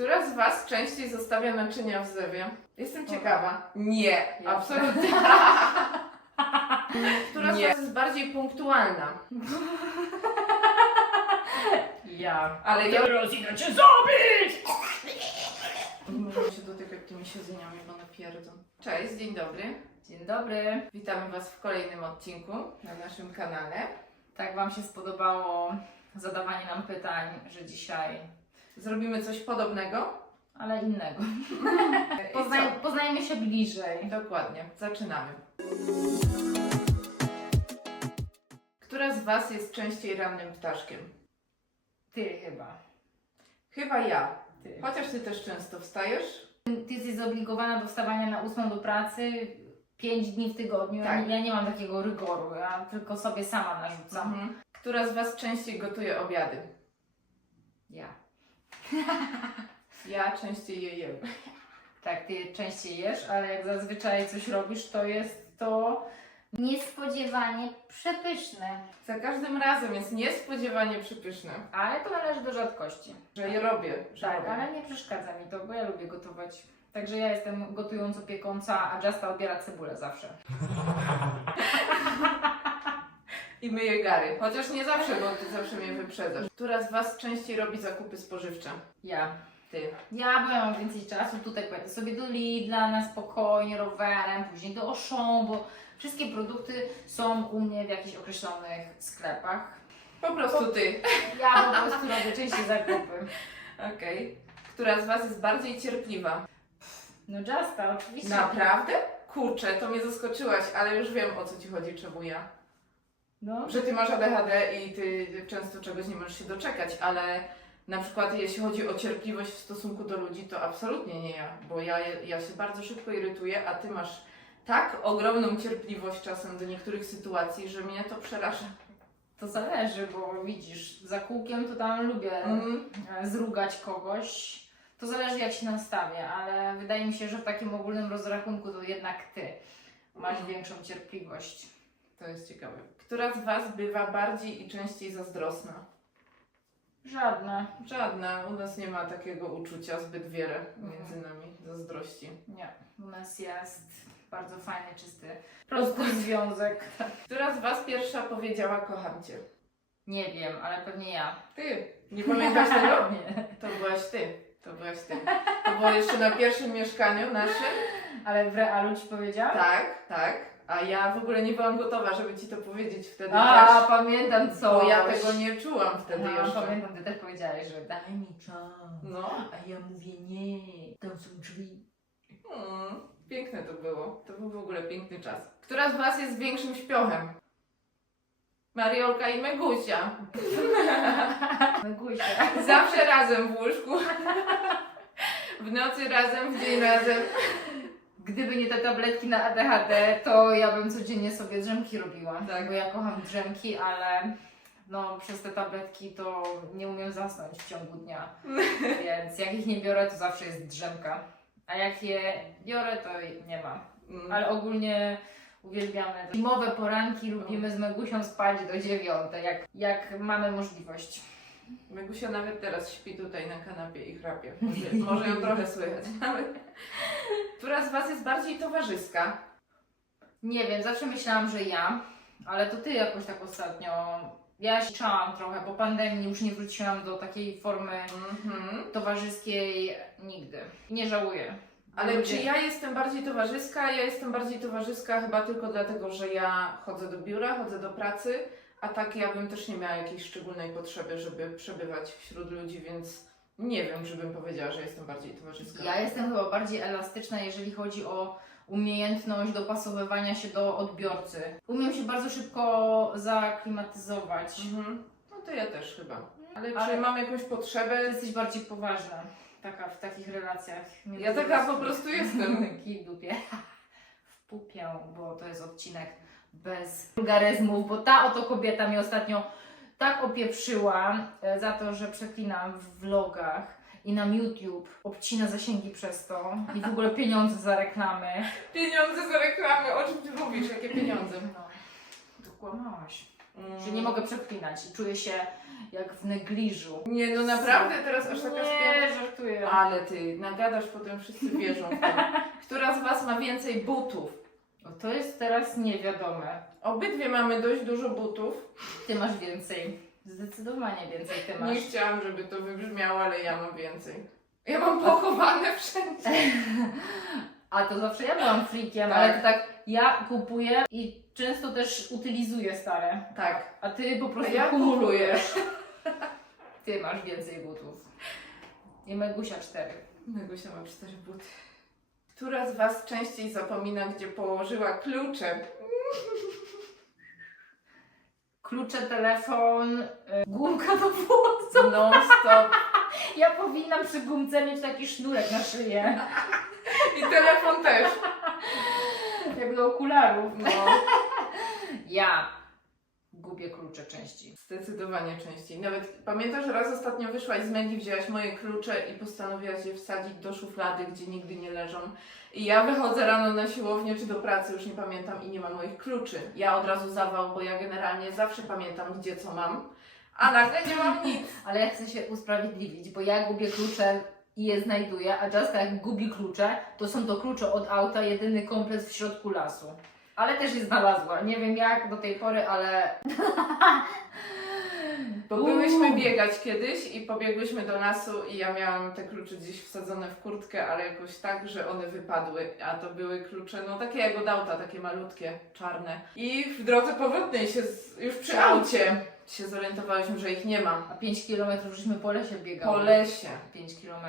Która z Was częściej zostawia naczynia w zlewie? Jestem ciekawa. Nie, Ja. absolutnie. Która z Nie. Was jest bardziej punktualna? Ja. Ale ja idę cię zabić! możemy się dotykać tymi siedzeniami, bo one pierdzą. Cześć, dzień dobry. Dzień dobry. Witamy Was w kolejnym odcinku na naszym kanale. Tak Wam się spodobało zadawanie nam pytań, że dzisiaj, Zrobimy coś podobnego. ale innego. I Poznaj, poznajmy się bliżej. Dokładnie, zaczynamy. Która z Was jest częściej rannym ptaszkiem? Ty chyba. Chyba ja. Ty. Chociaż Ty też często wstajesz. Ty jesteś zobligowana do wstawania na ósmą do pracy 5 dni w tygodniu. Tak. Ja, nie, ja nie mam takiego rygoru, ja tylko sobie sama narzucam. Mhm. Która z Was częściej gotuje obiady? Ja. Ja częściej je jem. Tak, ty częściej jesz, ale jak zazwyczaj coś robisz, to jest to Niespodziewanie przepyszne. Za każdym razem jest niespodziewanie przypyszne, Ale to należy do rzadkości. że je robię. Że Tak, robię. ale nie przeszkadza mi to, bo ja lubię gotować. Także ja jestem gotująco piekąca, a Justa odbiera cebulę zawsze. I myję gary. Chociaż nie zawsze, bo Ty zawsze mnie wyprzedzasz. Która z Was częściej robi zakupy spożywcze? Ja. Ty. Ja, bo ja mam więcej czasu, tutaj pojadę sobie do Lidla na spokojnie, rowerem, później do Auchan, bo wszystkie produkty są u mnie w jakichś określonych sklepach. Po prostu Ty. Ja po prostu robię częściej zakupy. Okej. Która z Was jest bardziej cierpliwa? No Justa, oczywiście. Naprawdę? Kurczę, to mnie zaskoczyłaś, ale już wiem o co Ci chodzi, czemu ja. No. Że Ty masz ADHD i Ty często czegoś nie możesz się doczekać, ale na przykład jeśli chodzi o cierpliwość w stosunku do ludzi, to absolutnie nie ja, bo ja, ja się bardzo szybko irytuję, a Ty masz tak ogromną cierpliwość czasem do niektórych sytuacji, że mnie to przeraża. To zależy, bo widzisz, za kółkiem to tam lubię e, zrugać kogoś. To zależy jak się nastawię, ale wydaje mi się, że w takim ogólnym rozrachunku to jednak ty masz Mhm. większą cierpliwość. To jest ciekawe. Która z Was bywa bardziej i częściej zazdrosna? Żadne. Żadna. U nas nie ma takiego uczucia zbyt wiele między Mhm. nami, zazdrości. Nie. U nas jest bardzo fajny, czysty, prosty związek. Która z Was pierwsza powiedziała kocham Cię? Nie wiem, ale pewnie ja. Ty. Nie pamiętasz tego? Nie. To byłaś Ty. To byłaś Ty. To było jeszcze na pierwszym mieszkaniu naszym. Ale w realu ci powiedziałam? Tak, tak. A ja w ogóle nie byłam gotowa, żeby Ci to powiedzieć wtedy A, też. pamiętam co. Bo ja tego nie czułam wtedy Aha, jeszcze. Pamiętam, ty też powiedziałeś, że daj mi czas. No. A ja mówię nie, tam są drzwi. Mm, piękne to było. To był w ogóle piękny czas. Która z Was jest większym śpiochem? Mariolka i Megusia. Megusia. Zawsze razem w łóżku. W nocy razem, w dzień razem. Gdyby nie te tabletki na ADHD, to ja bym codziennie sobie drzemki robiła. Tak. Bo ja kocham drzemki, ale no, przez te tabletki to nie umiem zasnąć w ciągu dnia. Więc jak ich nie biorę, to zawsze jest drzemka. A jak je biorę, to nie ma. Mm. Ale ogólnie uwielbiamy. Zimowe poranki lubimy z Megusią spać do dziewiątej, jak, jak mamy możliwość. Megusia nawet teraz śpi tutaj na kanapie i chrapie. Może, może ją trochę słychać. Która z Was jest bardziej towarzyska? Nie wiem, zawsze myślałam, że ja, ale to ty jakoś tak ostatnio. Ja się czałam trochę, po pandemii już nie wróciłam do takiej formy Mhm. towarzyskiej nigdy. Nie żałuję. Ale Ludzie- czy ja jestem bardziej towarzyska? Ja jestem bardziej towarzyska chyba tylko dlatego, że ja chodzę do biura, chodzę do pracy, a tak ja bym też nie miała jakiejś szczególnej potrzeby, żeby przebywać wśród ludzi, więc nie wiem, czy bym powiedziała, że jestem bardziej towarzyska. Ja jestem chyba bardziej elastyczna, jeżeli chodzi o umiejętność dopasowywania się do odbiorcy. Umiem się bardzo szybko zaklimatyzować. Mhm. No to ja też chyba. Ale, Ale- czy mam jakąś potrzebę? Ty jesteś bardziej poważna taka, w takich relacjach. Ja taka po prostu jestem. Kij w dupie. W pupię, bo to jest odcinek bez wulgaryzmów, bo ta oto kobieta mnie ostatnio tak opieprzyła e, za to, że przeklinam w vlogach i na YouTube obcina zasięgi przez to i w ogóle pieniądze za reklamy. Pieniądze za reklamy, o czym ty mówisz? Jakie pieniądze? No, to kłamałaś. Mm. Że nie mogę przeklinać i czuję się jak w negliżu. Nie, no naprawdę teraz aż taka. Nie, żartuję. Ale ty nagadasz, potem wszyscy wierzą w to. Która z was ma więcej butów? O, to jest teraz niewiadome. Obydwie mamy dość dużo butów. Ty masz więcej. Zdecydowanie więcej ty masz. Nie chciałam, żeby to wybrzmiało, ale ja mam więcej. Ja mam pochowane wszędzie. A to zawsze ja byłam freakiem, Tak. ale to tak ja kupuję i często też utylizuję stare. Tak. A ty po prostu ja kumulujesz. Ty masz więcej butów. I Megusia cztery. Megusia ma cztery buty. Która z was częściej zapomina, gdzie położyła klucze? Klucze, telefon, y, gumka do włosów. Non stop. Ja powinnam przy gumce mieć taki sznurek na szyję. I telefon też. Jak do okularów. No. Ja gubię klucze częściej. Zdecydowanie częściej. Nawet pamiętasz, raz ostatnio wyszłaś z Megi, wzięłaś moje klucze i postanowiłaś je wsadzić do szuflady, gdzie nigdy nie leżą. I ja wychodzę rano na siłownię czy do pracy, już nie pamiętam i nie mam moich kluczy. Ja od razu zawał, bo ja generalnie zawsze pamiętam, gdzie co mam, a nagle nie mam nic. Ale ja chcę się usprawiedliwić, bo ja gubię klucze i je znajduję, a Justka jak gubi klucze, to są to klucze od auta, jedyny komplet w środku lasu. Ale też je znalazła. Nie wiem jak do tej pory, ale Bo Uuu. byłyśmy biegać kiedyś i pobiegłyśmy do lasu i ja miałam te klucze gdzieś wsadzone w kurtkę, ale jakoś tak, że one wypadły, a to były klucze, no takie jak od auta, takie malutkie, czarne. I w drodze powrotnej się, z, już przy aucie się zorientowałyśmy, że ich nie ma. a 5 km żeśmy po lesie biegały. Po lesie. 5 km.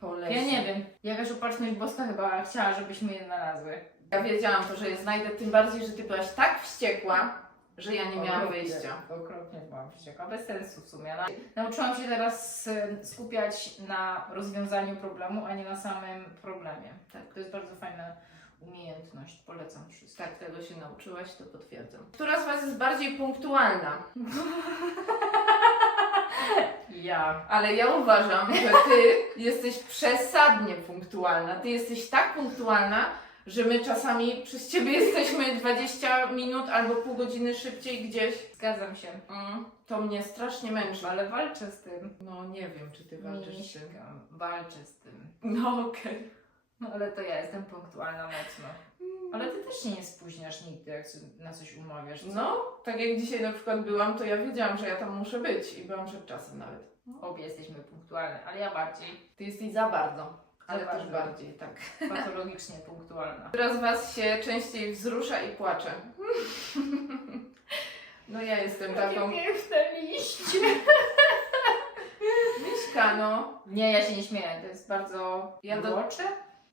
Po lesie. Ja nie wiem. Jakaś opatrzność boska chyba chciała, żebyśmy je znalazły. Ja wiedziałam to, że je znajdę, tym bardziej, że ty byłaś tak wściekła, że ja nie miałam Okropnie, wyjścia. Okropnie byłam wściekła, bez sensu w sumie. Nauczyłam się teraz y, skupiać na rozwiązaniu problemu, a nie na samym problemie. Tak, to jest bardzo fajna umiejętność. Polecam wszystkim. Tak, tego się nauczyłaś, to potwierdzam. Która z Was jest bardziej punktualna? Ja. Ale ja uważam, że ty jesteś przesadnie punktualna. Ty jesteś tak punktualna, że my czasami przez ciebie jesteśmy 20 minut albo pół godziny szybciej gdzieś. Zgadzam się. Mm, to mnie strasznie męczy. Ale walczę z tym. No nie wiem, czy ty walczysz z tym. Walczę z tym. No okej. No ale to ja jestem punktualna mocno. Ale ty też się nie spóźniasz nigdy, jak się na coś umawiasz. co? No, tak jak dzisiaj na przykład byłam, to ja wiedziałam, że ja tam muszę być i byłam przed czasem nawet. Obie jesteśmy punktualne, ale ja bardziej. Ty jesteś za bardzo, ale też bardzo. bardziej, tak. Patologicznie punktualna. Która z Was się częściej wzrusza i płacze? No ja jestem taką... piękne liście. Miśka, no. Nie, ja się nie śmieję, to jest bardzo Ja do- urocze.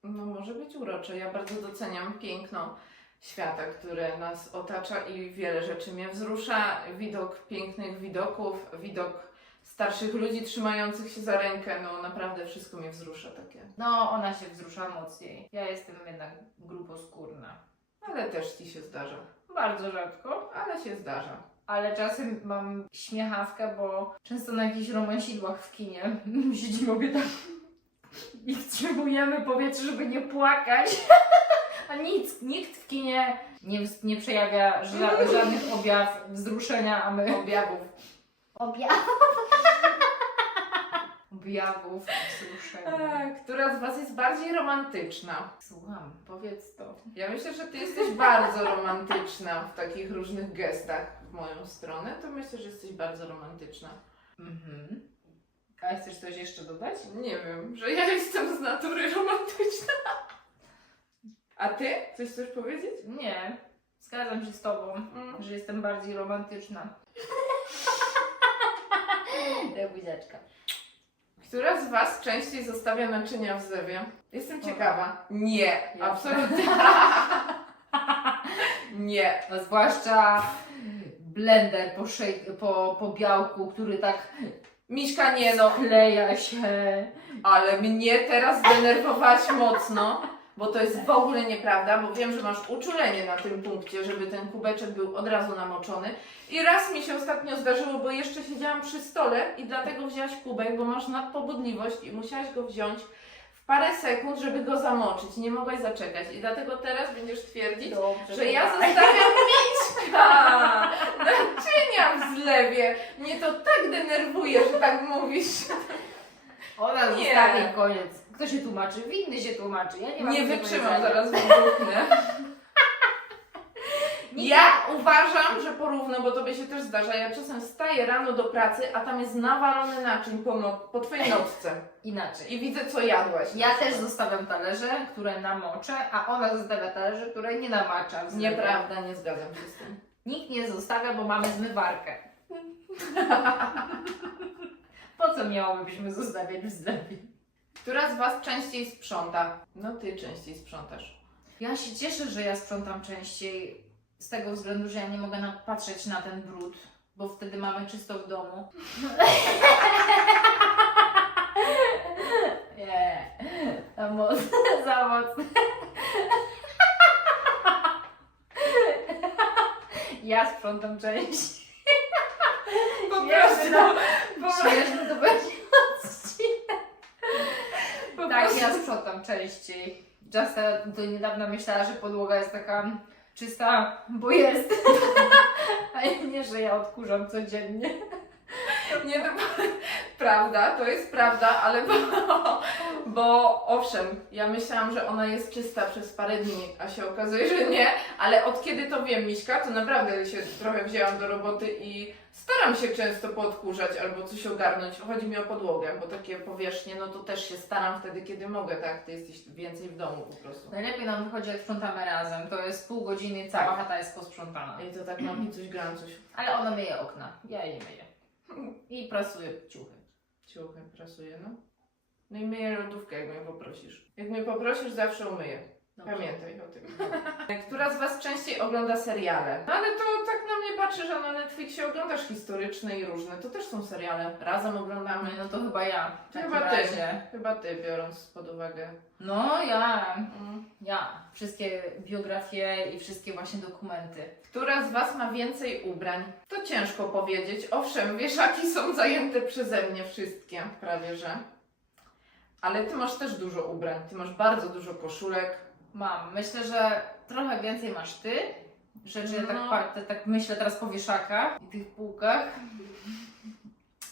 No może być urocze. Ja bardzo doceniam piękno świata, które nas otacza i wiele rzeczy mnie wzrusza. Widok pięknych widoków, widok starszych ludzi trzymających się za rękę, no naprawdę wszystko mnie wzrusza takie. No, ona się wzrusza mocniej. Ja jestem jednak gruboskórna. Ale też Ci się zdarza. Bardzo rzadko, Ale się zdarza. ale czasem mam śmiechawkę, bo często na jakichś romansidłach w kinie siedzimy obie tak i wstrzymujemy powietrze, żeby nie płakać. A nic, nikt w kinie nie, nie przejawia ża- żadnych objaw wzruszenia, a my Objawów. Obja objawów wzruszenia. Tak, która z Was jest bardziej romantyczna? Słucham, powiedz to. Ja myślę, że Ty jesteś bardzo romantyczna w takich różnych gestach w moją stronę. To myślę, że jesteś bardzo romantyczna. Mhm. A chcesz coś jeszcze dodać? Nie wiem, że ja jestem z natury romantyczna. A Ty? Coś chcesz powiedzieć? Nie, zgadzam się z Tobą, Mm. że jestem bardziej romantyczna. To buziaczka. Która z Was częściej zostawia naczynia w zewie? Jestem ciekawa. Nie, Ja. absolutnie. Nie. A zwłaszcza blender po, szej, po, po białku, który tak Miśka nie no, kleja się. ale mnie teraz zdenerwowałaś mocno, bo to jest w ogóle nieprawda, bo wiem, że masz uczulenie na tym punkcie, żeby ten kubeczek był od razu namoczony. I raz mi się ostatnio zdarzyło, bo jeszcze siedziałam przy stole i dlatego wzięłaś kubek, bo masz nadpobudliwość i musiałaś go wziąć w parę sekund, żeby go zamoczyć. Nie mogłaś zaczekać i dlatego teraz będziesz twierdzić, Dobrze, że ja zostawiam w zlewie! Mnie to tak denerwuje, że tak mówisz. Ona Nie. zostawi i koniec. Kto się tłumaczy? Winny się tłumaczy. Ja nie mam Nie do wytrzymam, zaraz wybuchnę. Nikt Ja uważam, że porówno, bo tobie się też zdarza, ja czasem wstaję rano do pracy, a tam jest nawalony naczyń po, no, po twojej nocce. Inaczej. I widzę, co jadłaś. Ja też zostawiam talerze, które namoczę, a ona zostawia talerze, które nie namacza. w. Nieprawda, nie zgadzam się z tym. Nikt nie zostawia, bo mamy zmywarkę. po co miałobyśmy zostawiać w zlewie? Która z was częściej sprząta? No ty częściej sprzątasz. Ja się cieszę, że ja sprzątam częściej z tego względu, że ja nie mogę na- patrzeć na ten brud, bo wtedy mamy czysto w domu. Nie, za mocne, za mocne. Ja sprzątam częściej. Po prostu, będzie odcinek. po Tak, prostu. ja sprzątam częściej. Justa do niedawna myślała, że podłoga jest taka czysta, bo jest. A ja nie, że ja odkurzam codziennie. Nie, to prawda, to jest prawda, ale bo, bo owszem, ja myślałam, że ona jest czysta przez parę dni, a się okazuje, że nie, ale od kiedy to wiem, Miśka, to naprawdę się trochę wzięłam do roboty i staram się często poodkurzać albo coś ogarnąć. Chodzi mi o podłogę, bo takie powierzchnie, no to też się staram wtedy, kiedy mogę, tak? Ty jesteś więcej w domu po prostu. Najlepiej nam wychodzi, jak sprzątamy razem. To jest pół godziny i cała chata jest posprzątana. I to tak mam coś gram coś. Ale ona myje okna, ja je myję. I prasuje ciuchy. Ciuchy prasuje, no. No i myję lodówkę, jak mnie poprosisz. Jak mnie poprosisz, zawsze umyję. Pamiętaj o tym. Która z Was częściej ogląda seriale? No ale to tak na mnie patrzy, że na Netflixie oglądasz historyczne i różne. To też są seriale. Razem oglądamy. No to chyba ja. W takim Chyba ty. razie. Chyba Ty, biorąc pod uwagę. No ja. Mm. Ja. Wszystkie biografie i wszystkie właśnie dokumenty. Która z Was ma więcej ubrań? To ciężko powiedzieć. Owszem, wieszaki są zajęte przeze mnie wszystkie, prawie że. Ale Ty masz też dużo ubrań. Ty masz bardzo dużo koszulek. Mam. Myślę, że trochę więcej masz ty. Rzeczy, No. tak, pa- tak myślę teraz po wieszakach i tych półkach.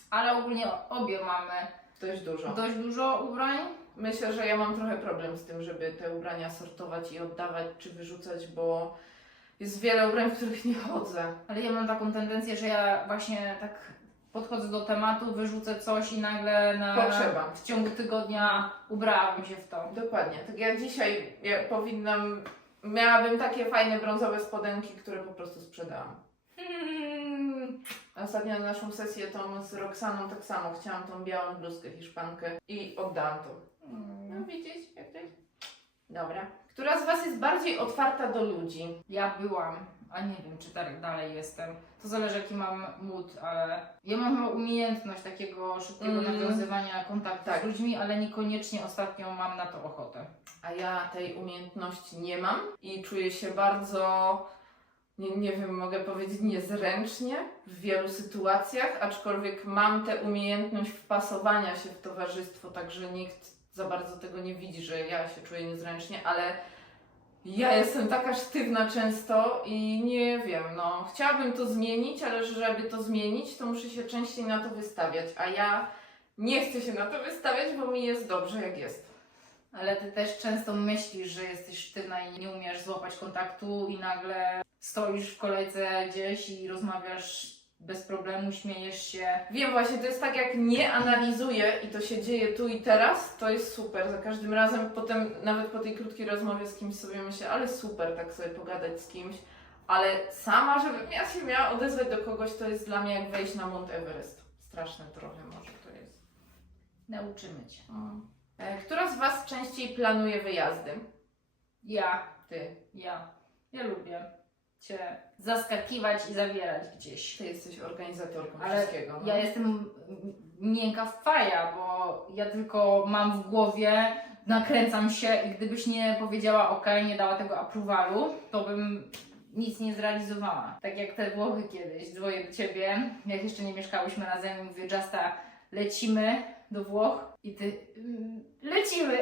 Ale ogólnie obie mamy Dość dużo. dość dużo ubrań. Myślę, że ja mam trochę problem z tym, żeby te ubrania sortować i oddawać czy wyrzucać, bo jest wiele ubrań, w których nie chodzę. Ale ja mam taką tendencję, że ja właśnie tak podchodzę do tematu, wyrzucę coś i nagle na, Potrzeba. w ciągu tygodnia ubrałam się w to. Dokładnie. Tak jak dzisiaj ja powinnam, miałabym takie fajne brązowe spodenki, które po prostu sprzedałam. Hmm. Ostatnio na naszą sesję tą z Roxaną tak samo. Chciałam tą białą bluzkę hiszpankę i oddałam to. No widzisz, jak to jest? Dobra. Która z Was jest bardziej otwarta do ludzi? Ja byłam, a nie wiem, czy tak dalej jestem. To zależy, jaki mam mood, ale ja mam chyba umiejętność takiego szybkiego Mm. nawiązywania kontaktu Tak. z ludźmi, ale niekoniecznie ostatnio mam na to ochotę. A ja tej umiejętności nie mam i czuję się bardzo, nie, nie wiem, mogę powiedzieć niezręcznie w wielu sytuacjach, aczkolwiek mam tę umiejętność wpasowania się w towarzystwo, tak że nikt za bardzo tego nie widzi, że ja się czuję niezręcznie, ale ja jestem taka sztywna często i nie wiem, no chciałabym to zmienić, ale żeby to zmienić, to muszę się częściej na to wystawiać, a ja nie chcę się na to wystawiać, bo mi jest dobrze jak jest. Ale ty też często myślisz, że jesteś sztywna i nie umiesz złapać kontaktu i nagle stoisz w kolejce gdzieś i rozmawiasz bez problemu, śmiejesz się. Wiem właśnie, to jest tak jak nie analizuję i to się dzieje tu i teraz, to jest super. Za każdym razem potem, nawet po tej krótkiej rozmowie z kimś sobie myślę, ale super tak sobie pogadać z kimś, ale sama, żebym ja się miała odezwać do kogoś, to jest dla mnie jak wejść na Mount Everest. Straszne trochę może to jest. Nauczymy cię. E, Która z Was częściej planuje wyjazdy? Ja, Ty. ja, ja lubię cię zaskakiwać i zabierać gdzieś. Ty jesteś organizatorką Ale wszystkiego. No. Ja jestem miękka w faja, bo ja tylko mam w głowie, nakręcam się i gdybyś nie powiedziała ok, nie dała tego approvalu, to bym nic nie zrealizowała. Tak jak te Włochy kiedyś, dzwonię do Ciebie, jak jeszcze nie mieszkałyśmy razem mówię, Justa, lecimy do Włoch i Ty, "Mm, lecimy.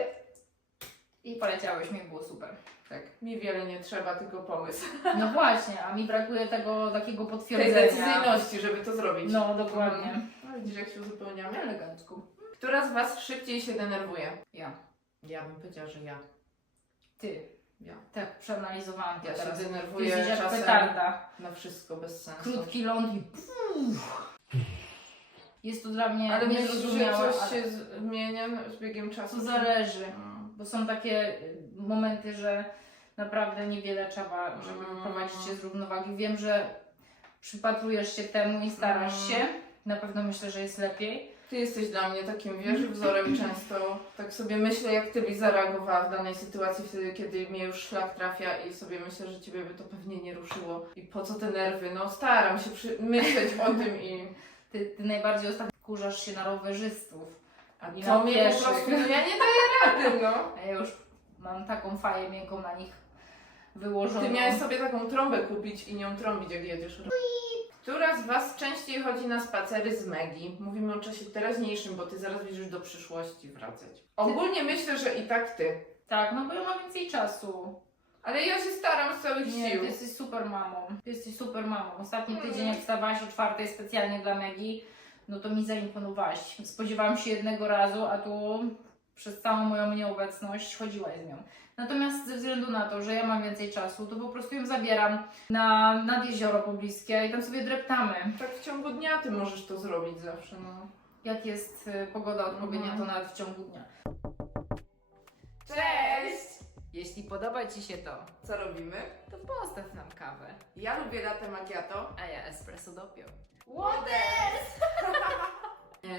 I poleciałeś mi, było super. Tak, mi wiele nie trzeba, tylko pomysł. No właśnie, a mi brakuje tego takiego Tej potwierdzenia. decyzyjności, żeby to zrobić. No, dokładnie. No, widzisz, jak się uzupełniamy? Elegancko. Która z Was szybciej się denerwuje? Ja. Ja bym powiedziała, że ja. Ty. Ja. Tak, przeanalizowałam to Ja teraz. się Ty denerwuję jesteś jak czasem petarda. na wszystko bez sensu. Krótki ląd i puf. Jest to dla mnie Ale myślisz, że niezrozumiałe, coś ale się zmienia z biegiem czasu? to zależy. Bo są takie y, momenty, że naprawdę niewiele trzeba, żeby wyprowadzić się z równowagi. Wiem, że przypatrujesz się temu i starasz Mm. się. Na pewno myślę, że jest lepiej. Ty jesteś dla mnie takim, wiesz, wzorem często. Tak sobie myślę, jak ty byś zareagowała w danej sytuacji, wtedy, kiedy mnie już szlak trafia i sobie myślę, że ciebie by to pewnie nie ruszyło. I po co te nerwy? No staram się przy... myśleć o tym i... Ty, ty najbardziej ostatnio kurzasz się na rowerzystów. A I to mnie po prostu, no ja nie daję rady, no. A ja już mam taką faję miękką na nich wyłożoną. Ty miałeś sobie taką trąbę kupić i nią trąbić, jak jedziesz. Która z Was częściej chodzi na spacery z Megi? Mówimy o czasie teraźniejszym, bo Ty zaraz będziesz do przyszłości wracać. Ogólnie myślę, że i tak Ty. Tak, no bo ja mam więcej czasu. Ale ja się staram z całych Nie, sił. ty jesteś super mamą. Ty jesteś super mamą. Ostatni Mm. tydzień, jak wstawałaś o czwartej specjalnie dla Megi, no to mi zaimponowałaś. Spodziewałam się jednego razu, a tu przez całą moją nieobecność chodziłaś z nią. Natomiast ze względu na to, że ja mam więcej czasu, to po prostu ją zabieram na, nad jezioro pobliskie i tam sobie dreptamy. Tak w ciągu dnia Ty możesz to zrobić zawsze, no. Jak jest y, pogoda odpowiednia, Mhm. to nawet w ciągu dnia. Cześć! Jeśli podoba Ci się to, Co robimy? to postaw nam kawę, Ja lubię latte macchiato. a ja espresso dopiął. E,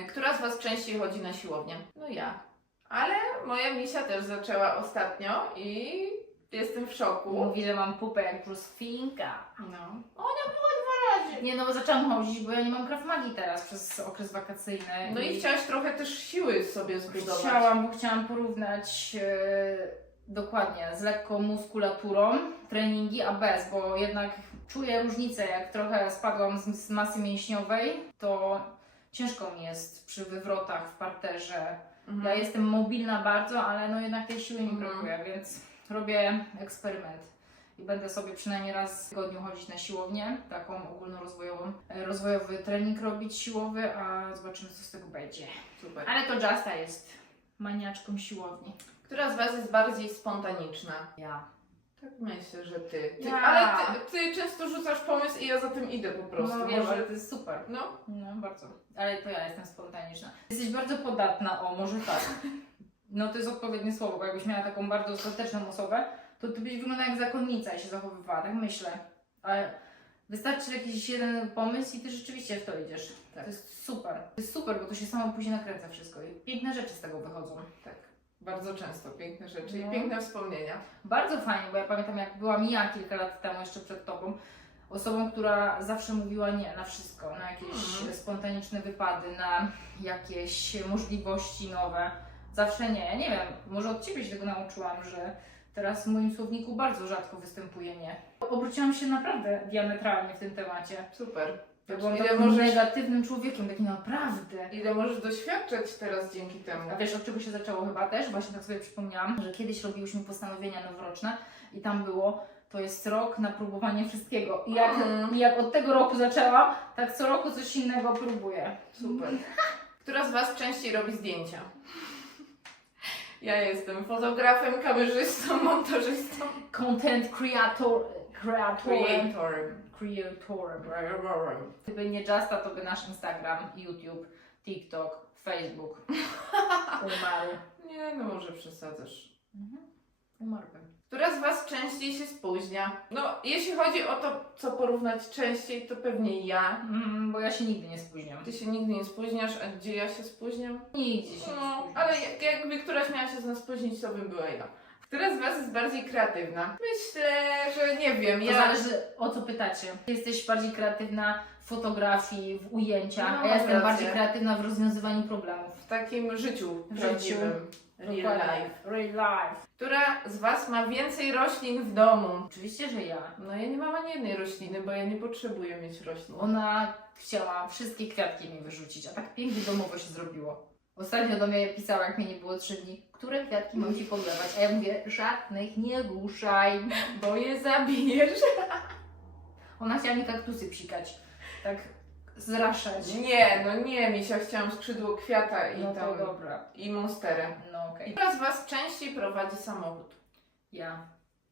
Która z Was częściej chodzi na siłownię? No ja. Ale moja misia też zaczęła ostatnio i jestem w szoku. Mówi, że mam pupę jak brusfinka. No. Nie no, bo zaczęłam chodzić, bo ja nie mam Krav Magi teraz przez okres wakacyjny. No i chciałaś trochę też siły sobie zbudować. Chciałam, bo chciałam porównać e, dokładnie z lekką muskulaturą treningi, a bez, bo jednak czuję różnicę, jak trochę spadłam z, z masy mięśniowej, to ciężko mi jest przy wywrotach w parterze. Mhm. Ja jestem mobilna bardzo, ale no jednak tej siły mi Mhm. brakuje, więc robię eksperyment. I będę sobie przynajmniej raz w tygodniu chodzić na siłownię, taką ogólnorozwojową, e, rozwojowy trening robić siłowy, a zobaczymy co z tego będzie. Super. Ale to Justa jest maniaczką siłowni. Która z Was jest bardziej spontaniczna? Ja. Tak myślę, że Ty. ty Ja. Ale ty, ty często rzucasz pomysł i ja za tym idę po prostu. No wiem, Może- ale to jest super. No, No, bardzo. Ale to ja jestem spontaniczna. Jesteś bardzo podatna, o, może tak. No to jest odpowiednie słowo, bo jakbyś miała taką bardzo ostateczną osobę, to ty byś wyglądała jak zakonnica i się zachowywała, tak myślę. Ale wystarczy jakiś jeden pomysł i ty rzeczywiście w to idziesz. Tak. To jest super. To jest super, bo to się samo później nakręca wszystko i piękne rzeczy z tego wychodzą. tak. Bardzo często piękne rzeczy No. i piękne wspomnienia. Bardzo fajnie, bo ja pamiętam jak byłam ja kilka lat temu, jeszcze przed tobą, osobą, która zawsze mówiła nie na wszystko, na jakieś Mhm. spontaniczne wypady, na jakieś możliwości nowe. Zawsze nie. Ja nie wiem, może od ciebie się tego nauczyłam, że teraz w moim słowniku bardzo rzadko występuje nie. Obróciłam się naprawdę diametralnie w tym temacie. Super. Ja byłam ile, takim możesz, negatywnym człowiekiem, takim naprawdę. ile możesz doświadczać teraz dzięki temu? A wiesz, od czego się zaczęło chyba też? Właśnie tak sobie przypomniałam, że kiedyś robiłyśmy postanowienia noworoczne i tam było, to jest rok na próbowanie wszystkiego. I jak, Mhm. i jak od tego roku zaczęłam, tak co roku coś innego próbuję. Super. Która z Was częściej robi zdjęcia? Ja jestem fotografem, kamerzystą, montażystą, Content creator, creatorem. creatorem. Creatorem. Gdyby nie Justa, to by nasz Instagram, YouTube, TikTok, Facebook umarł. Nie, no może przesadzasz. Mhm. Umarłbym. Która z Was częściej się spóźnia? No, jeśli chodzi o to, co porównać częściej, to pewnie ja. Mm, bo ja się nigdy nie spóźniam. Ty się nigdy nie spóźniasz, a gdzie ja się spóźniam? Nigdzie się nie No, spóźniam. ale jak, jakby któraś miała się z nas spóźnić, to bym była ja. Która z Was jest bardziej kreatywna? Myślę, że nie wiem. To Ja zależy o co pytacie. Ty jesteś bardziej kreatywna w fotografii, w ujęciach, No, a ja jestem rację. bardziej kreatywna w rozwiązywaniu problemów. w takim życiu W prawdziwym. Real Dokładnie. life. Real life. Która z Was ma więcej roślin w domu? Oczywiście, że ja. No ja nie mam ani jednej rośliny, bo ja nie potrzebuję mieć roślin. Ona chciała wszystkie kwiatki mi wyrzucić, a tak pięknie domowo się zrobiło. Ostatnio do mnie pisała, jak mnie nie było trzy dni. które kwiatki mam Ci podlewać? A ja mówię, żadnych nie ruszaj, bo je zabijesz. Ona chciała mi kaktusy psikać, tak zraszać. Nie, no nie, Misia, chciałam skrzydło kwiata i No to tam, dobra, i monsterę. no okej. Która z Was częściej prowadzi samochód? Ja.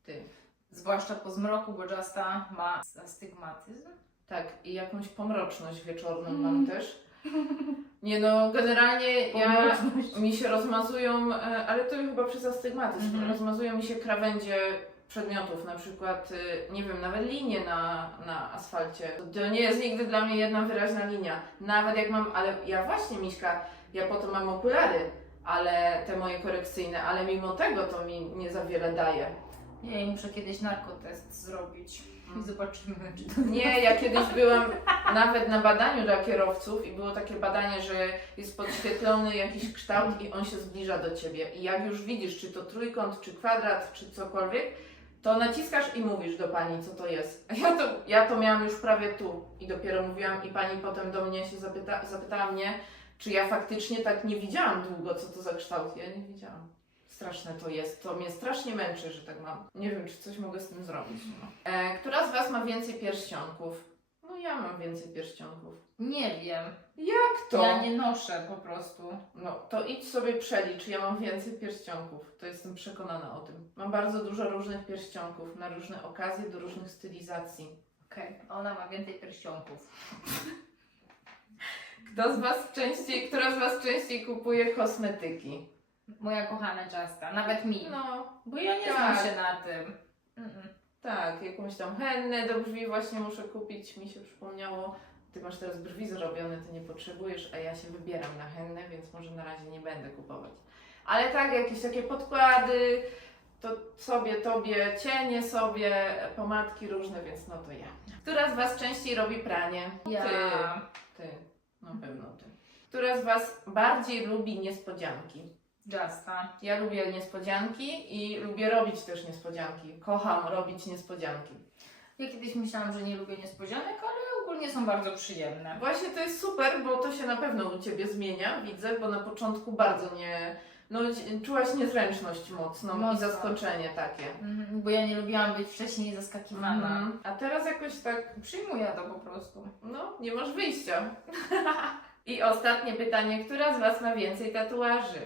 Ty. Zwłaszcza po zmroku, bo Justa ma astygmatyzm. Tak, i jakąś pomroczność wieczorną Mm. mam też. Nie no, generalnie ja, mi się rozmazują, e, ale to chyba przez astygmatyzm, Mhm. rozmazują mi się krawędzie przedmiotów, na przykład, y, nie wiem, nawet linie na, na asfalcie. To nie jest nigdy dla mnie jedna wyraźna linia. Nawet jak mam, ale ja właśnie, Miśka, ja po to mam okulary, ale te moje korekcyjne, ale mimo tego to mi nie za wiele daje. Nie, muszę kiedyś narkotest zrobić i zobaczymy, czy to Nie, ja kiedyś byłam nawet na badaniu dla kierowców i było takie badanie, że jest podświetlony jakiś kształt i on się zbliża do ciebie. I jak już widzisz, czy to trójkąt, czy kwadrat, czy cokolwiek, to naciskasz i mówisz do pani, co to jest. A ja to, ja to miałam już prawie tu i dopiero mówiłam i pani potem do mnie się zapyta, zapytała mnie, czy ja faktycznie tak nie widziałam długo, co to za kształt. Ja nie widziałam. Straszne to jest, to mnie strasznie męczy, że tak mam. Nie wiem, czy coś mogę z tym zrobić. No. E, która z Was ma więcej pierścionków? No ja mam więcej pierścionków. Nie wiem. Jak to? Ja nie noszę po prostu. No to idź sobie przelicz, ja mam więcej pierścionków. To jestem przekonana o tym. Mam bardzo dużo różnych pierścionków na różne okazje, do różnych stylizacji. Okej, ona ma więcej pierścionków. Kto z Was częściej, która z Was częściej kupuje kosmetyki? Moja kochana Justa, nawet mi. No, Bo ja nie Tak. znam się na tym. Mm-mm. tak, jakąś tam hennę do brwi właśnie muszę kupić, mi się przypomniało. Ty masz teraz brwi zrobione, to nie potrzebujesz, a ja się wybieram na hennę, więc może na razie nie będę kupować. Ale tak, jakieś takie podkłady, to sobie, tobie, cienie sobie, pomadki różne, więc no to ja. Która z Was częściej robi pranie? Ja. Ty. Ty, na pewno ty. Która z Was bardziej lubi niespodzianki? Justa. Ja lubię niespodzianki i lubię robić też niespodzianki. Kocham robić niespodzianki. Ja kiedyś myślałam, że nie lubię niespodzianek, ale ogólnie są bardzo przyjemne. Właśnie to jest super, bo to się na pewno u Ciebie zmienia, widzę, bo na początku bardzo nie... No, czułaś niezręczność mocną i Mocno. zaskoczenie takie. Mhm, Bo ja nie lubiłam być wcześniej zaskakiwana. Mhm. A teraz jakoś tak, Przyjmuję to po prostu. no, nie masz wyjścia. I ostatnie pytanie, która z Was ma więcej tatuaży?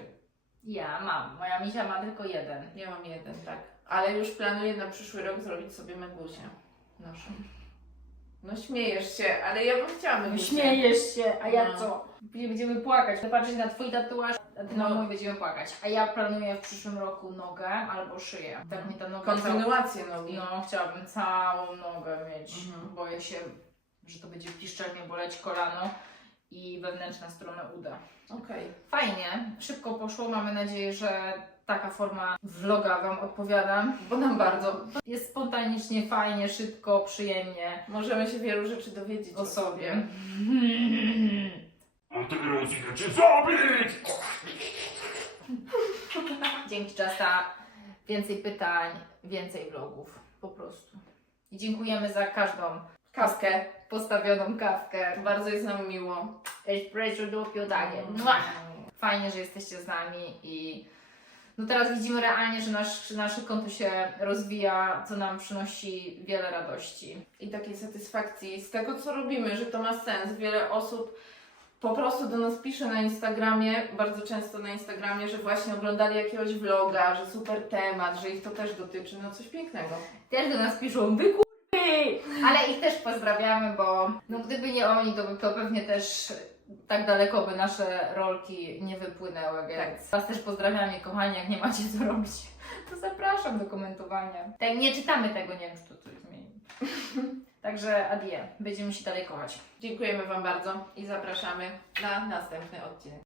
Ja mam. Moja misia ma tylko jeden. Ja mam jeden, tak. Ale już planuję na przyszły rok zrobić sobie megusię. Noszę. No śmiejesz się, ale ja bym chciała megusię. Śmiejesz się, a ja No. co? Nie będziemy płakać. Patrzeć na twój tatuaż, a ty na No. mój będziemy płakać. A ja planuję w przyszłym roku nogę albo szyję. Tak mi ta noga. Kontynuację nogi. No, chciałabym całą nogę mieć. Mhm. Boję się, że to będzie piszczelnie boleć kolano i wewnętrzna strona uda. Okej. Fajnie, szybko poszło. Mamy nadzieję, że taka forma vloga Wam odpowiada. Bo nam bardzo. Jest spontanicznie, fajnie, szybko, przyjemnie Możemy się wielu rzeczy dowiedzieć o sobie. A teraz idę cię zabić! Dzięki Justa więcej pytań, więcej vlogów. Po prostu. I dziękujemy za każdą Kawkę. postawioną kawkę. Bardzo jest nam miło. Espresso doppio takie. Mm. Mua! Fajnie, że jesteście z nami i no teraz widzimy realnie, że nasz, nasze konto się rozwija, co nam przynosi wiele radości. I takiej satysfakcji z tego, co robimy, że to ma sens. Wiele osób po prostu do nas pisze na Instagramie, bardzo często na Instagramie, że właśnie oglądali jakiegoś vloga, że super temat, że ich to też dotyczy. No coś pięknego. Też do nas piszą, wy kurwy! Ale ich też pozdrawiamy, bo no gdyby nie oni, to, by- to pewnie też tak daleko by nasze rolki nie wypłynęły, więc Was też pozdrawiamy, kochani, jak nie macie co robić, to zapraszam do komentowania. Tak, nie czytamy tego, nie wiem, czy to coś zmieni. Także adie, będziemy się dalej kochać. Dziękujemy Wam bardzo i zapraszamy na następny odcinek.